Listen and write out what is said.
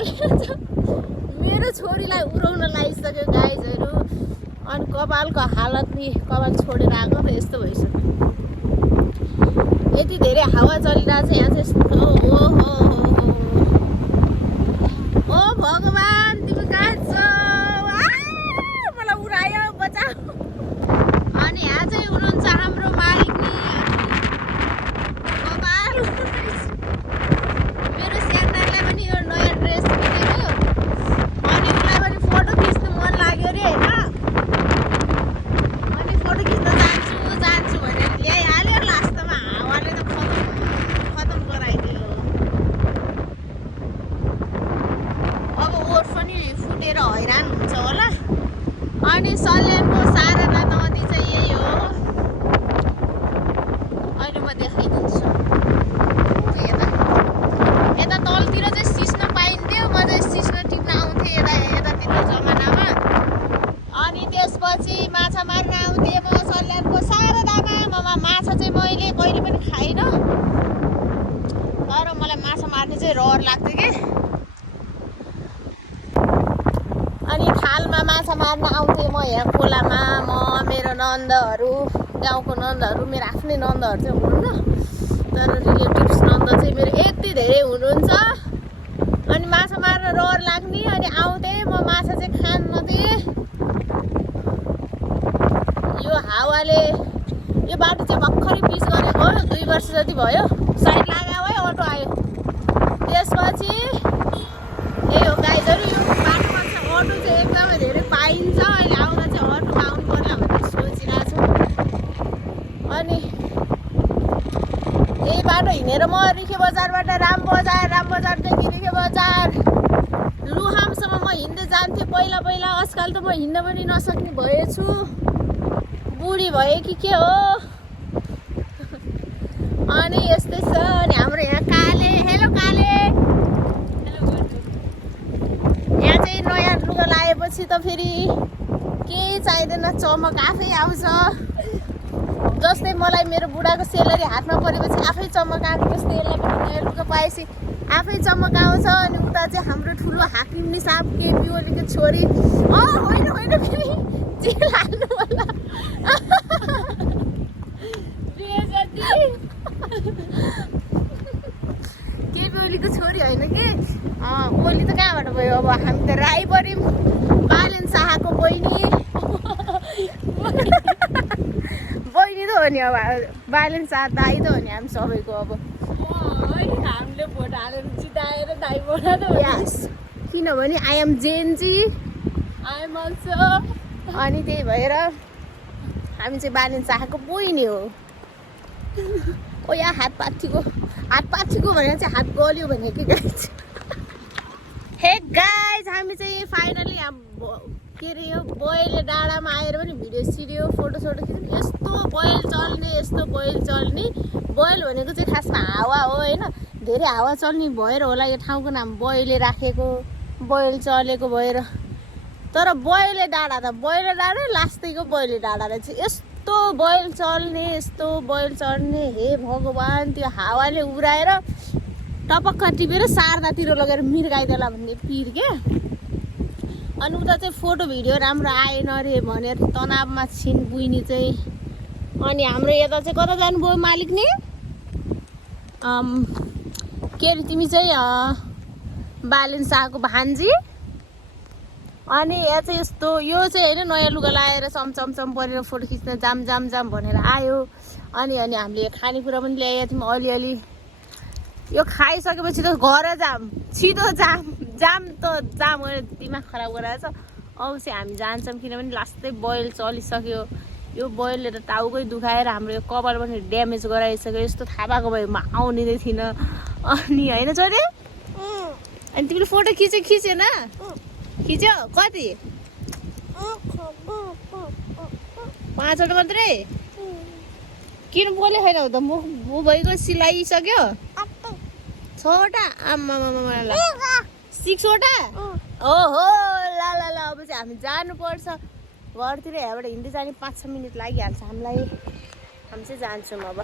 चलिरहेछ। मेरो छोरीलाई उडाउन लागिसक्यो गाइजहरू। अनि कपालको हालत नि कपाल छोडेर आएको त यस्तो भइसक्यो। यति धेरै हावा चलिरहेछ यहाँ चाहिँ यस्तो। ओ भगवान् तिमी कहाँ छौ? मलाई उडायो बचाऊ। अनि यहाँ चाहिँ हुनुहुन्छ हाम्रो मालिक नि। कपाल मेरो स्यान्डरलाई पनि यो नयाँ ड्रेस किनेको अनि उसलाई पनि फोटो खिच्नु मन लाग्यो अरे होइन। अनि फोटो खिच्न जान्छु भनेर ल्याइहाल्यो। लास्टमा हावाले त खतम गराइदियो। अब ओठ पनि फुटेर हैरान हुन्छ होला। अनि सल्यानको सारा नदी चाहिँ यही हो। अहिले म देखाइदिन्छु। यता तलतिर चाहिँ सिस्नो पाइन्थ्यो। म चाहिँ सिस्नो टिप्न आउँथेँ यतातिर जमानामा। अनि त्यसपछि माछा मार्न आउँथेँ म सल्यानको शारदामा। माछा चाहिँ मैले कहिले पनि खाइनँ, तर मलाई माछा मार्ने चाहिँ रहर लाग्थ्यो कि। अनि खालमा माछा मार्न आउँथेँ म यहाँ खोलामा। म मेरो नन्दहरू, गाउँको नन्दहरू, मेरो आफ्नै नन्दहरू चाहिँ हुनुहुन्न, तर रिलेटिभ्स नन्द चाहिँ मेरो यति धेरै हुनुहुन्छ। अनि माछा मार्न रहर लाग्ने। अनि आउँथेँ म माछा चाहिँ खान्थेँ। यो हावाले यो बाटो चाहिँ भर्खरै पिच गरेको 2 वर्ष जति भयो। साइड लगायो है अटो आयो। त्यसपछि यही हो गाइजहरू। यो बाटोमा चाहिँ अटो चाहिँ एकदमै धेरै पाइन्छ। अहिले आउँदा चाहिँ अटोमा आउनु पर्ला भनेर सोचिरहेको छु। अनि यही बाटो हिँडेर म रिखे बजारबाट राम बजारदेखि रिखे बजार लुहामसम्म म हिँड्दै जान्थेँ पहिला। आजकल त म हिँड्न पनि नसक्ने भएछु, बुढी भए कि के हो। अनि यस्तै छ। अनि हाम्रो यहाँ काले, हेलो काले। यहाँ चाहिँ नयाँ लुगा लगाएपछि त फेरि केही चाहिँदैन, चमक आफै आउँछ। जस्तै मलाई मेरो बुढाको सेलरी हातमा परेपछि आफै चमक आएको, जस्तै यसलाई पनि नयाँ लुगा पाएपछि आफै चमक आउँछ। अनि उता चाहिँ हाम्रो ठुलो हाकिम निसाब केपी ओलीको छोरी, होइन फेरि जेल हाल्नु होला। केपी ओलीको छोरी होइन कि, ओली त कहाँबाट भयो। अब हामी त राई पऱ्यौँ। बालेन शाहको बहिनी बहिनी त हो नि। अब बालेन शाह दाई त हो नि हामी सबैको। अब हामीले भोट हालेर जिताएर दाई बोलाएर यस, किनभने I am Gen Z, I am also. अनि त्यही भएर हामी चाहिँ बालेन शाहको बहिनी हो। ओ यहाँ हात पाथिको भनेर चाहिँ हात गल्यो भने कि गाइज। हे गाइज हामी चाहिँ फाइनली के अरे यो बयले डाँडामा आएर पनि भिडियो सिडियो फोटोसोटो खिच्नु। यस्तो बयल चल्ने बयल भनेको चाहिँ खासमा हावा हो होइन। धेरै हावा चल्ने भएर होला यो ठाउँको नाम बयले राखेको, बयल चलेको भएर। तर बयले डाँडा लास्टैको बयले डाँडा रहेछ। यस्तो बयल चल्ने हे भगवान्। त्यो हावाले उडाएर टपक्क टिपेर शारदातिर लगेर मिर्गाइदेला भन्ने पिर क्या। अनि उता चाहिँ फोटो भिडियो राम्रो आएन अरे भनेर तनावमा छिन् बुइनी चाहिँ। अनि हाम्रो यता चाहिँ कता जानुभयो मालिक नि? के अरे तिमी चाहिँ बालेन शाहको भान्जी। अनि यहाँ चाहिँ यस्तो यो चाहिँ होइन नयाँ लुगा लगाएर चमचम परेर फोटो खिच्न जाम भनेर आयो। अनि हामीले खानेकुरा पनि ल्याएका थियौँ अलिअलि। यो खाइसकेपछि त घर छिटो जाम गरेर दिमाग खराब गराएछ। अवश्य हामी जान्छौँ, किनभने लास्टै बयल चलिसक्यो। यो बयलले त टाउकै दुखाएर हाम्रो यो कपाल पनि ड्यामेज गराइसक्यो। यस्तो थाहा पाएको भए म आउने नै थिइनँ। अनि होइन छोरी, अनि तिमीले फोटो खिचेन? खिच्यो कति? 5वटा मात्रै? किन बोले छैन त? म भइगयो सिलाइसक्यो 6वटा। आम्मा 6वटा? ओहो ल अब चाहिँ हामी जानुपर्छ घरतिर। यहाँबाट हिँड्दै जाने 5-6 मिनट लागिहाल्छ हामीलाई। हामी चाहिँ जान्छौँ अब।